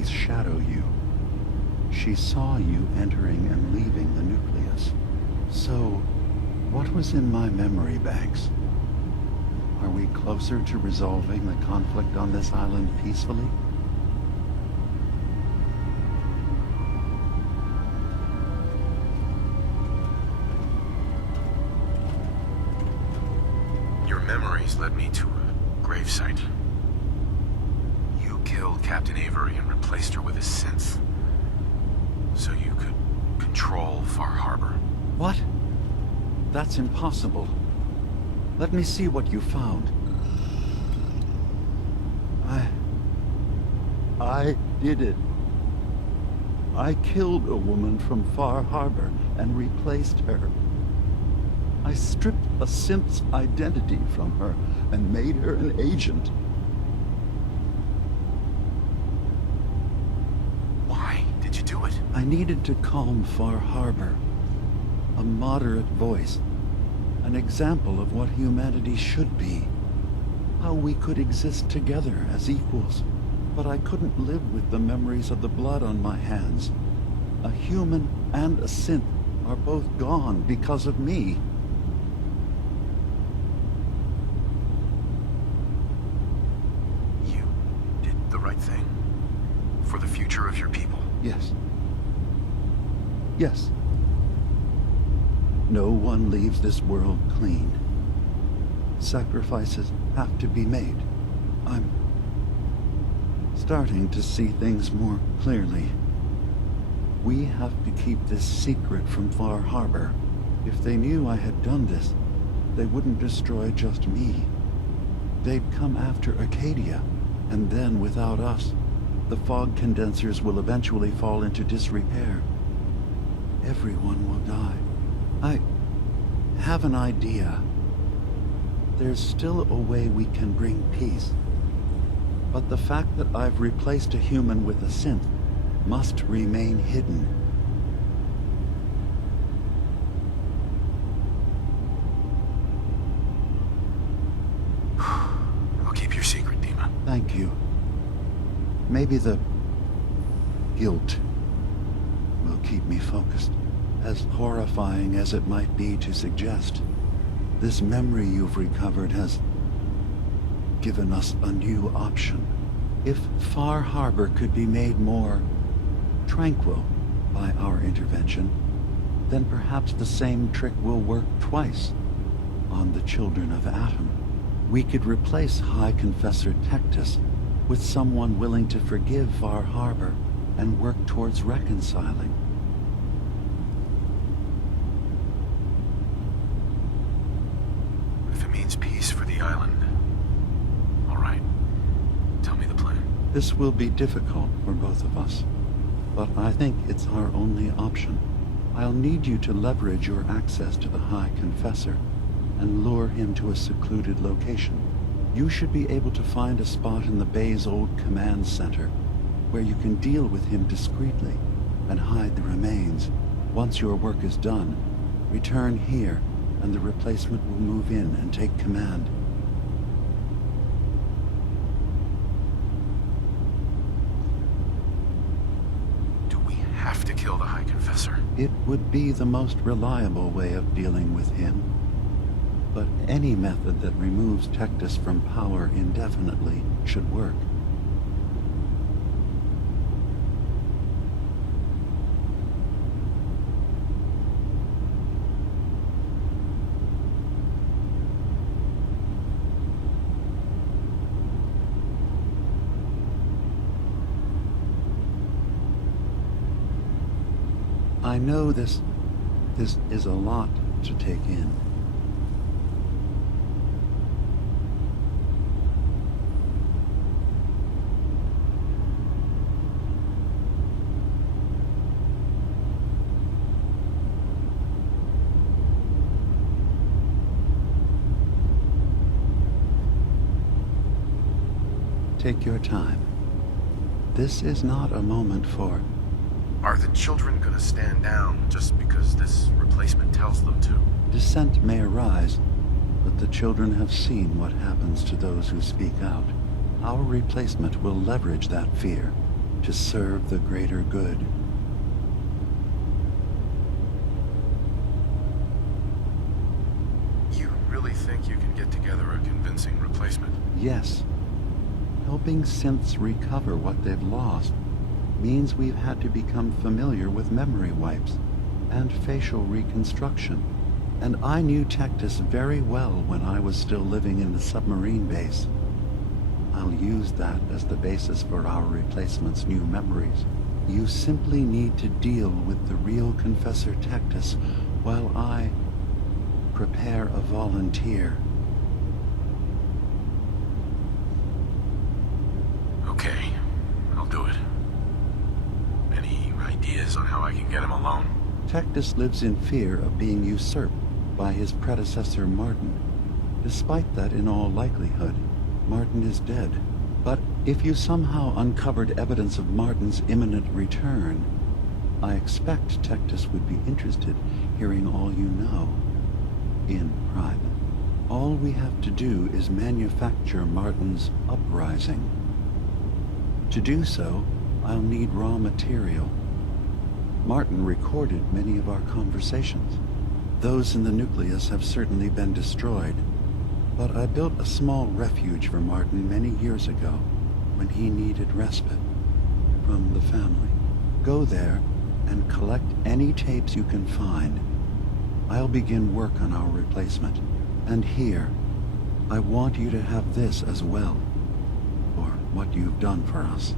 face shadow you. She saw you entering and leaving the nucleus. So, what was in my memory banks? Are we closer to resolving the conflict on this island peacefully? Your memories led me to a gravesite. You killed Captain Avery and replaced her with a synth, so you could control Far Harbor. What? That's impossible. Let me see what you found. I did it. I killed a woman from Far Harbor and replaced her. I stripped a synth's identity from her and made her an agent. Why did you do it? I needed to calm Far Harbor. A moderate voice. An example of what humanity should be. How we could exist together as equals. But I couldn't live with the memories of the blood on my hands. A human and a synth are both gone because of me. You did the right thing. For the future of your people. Yes. Yes. No one leaves this world clean. Sacrifices have to be made. I'm starting to see things more clearly. We have to keep this secret from Far Harbor. If they knew I had done this, they wouldn't destroy just me. They'd come after Acadia, and then without us, the fog condensers will eventually fall into disrepair. Everyone will die. I have an idea. There's still a way we can bring peace. But the fact that I've replaced a human with a synth must remain hidden. I'll keep your secret, Dima. Thank you. Maybe the guilt will keep me focused. As horrifying as it might be to suggest, this memory you've recovered has given us a new option. If Far Harbor could be made more tranquil by our intervention, then perhaps the same trick will work twice on the children of Atom. We could replace High Confessor Tectus with someone willing to forgive Far Harbor and work towards reconciling. If it means peace for the island, all right. Tell me the plan. This will be difficult for both of us, but I think it's our only option. I'll need you to leverage your access to the High Confessor and lure him to a secluded location. You should be able to find a spot in the Bay's old command center where you can deal with him discreetly and hide the remains. Once your work is done, return here and the replacement will move in and take command. Do we have to kill the High Confessor? It would be the most reliable way of dealing with him. But any method that removes Tectus from power indefinitely should work. I know this is a lot to take in. Take your time. This is not a moment for... Are the children gonna stand down just because this replacement tells them to? Dissent may arise, but the children have seen what happens to those who speak out. Our replacement will leverage that fear to serve the greater good. You really think you can get together a convincing replacement? Yes, helping synths recover what they've lost means we've had to become familiar with memory wipes and facial reconstruction. And I knew Tectus very well when I was still living in the submarine base. I'll use that as the basis for our replacement's new memories. You simply need to deal with the real Confessor Tectus while I prepare a volunteer. Okay, I'll do it. Any ideas on how I can get him alone? Tectus lives in fear of being usurped by his predecessor Martin. Despite that, in all likelihood, Martin is dead. But if you somehow uncovered evidence of Martin's imminent return, I expect Tectus would be interested hearing all you know, in private. All we have to do is manufacture Martin's uprising. To do so, I'll need raw material. Martin recorded many of our conversations. Those in the nucleus have certainly been destroyed, but I built a small refuge for Martin many years ago when he needed respite from the family. Go there and collect any tapes you can find. I'll begin work on our replacement. And here, I want you to have this as well, for what you've done for us.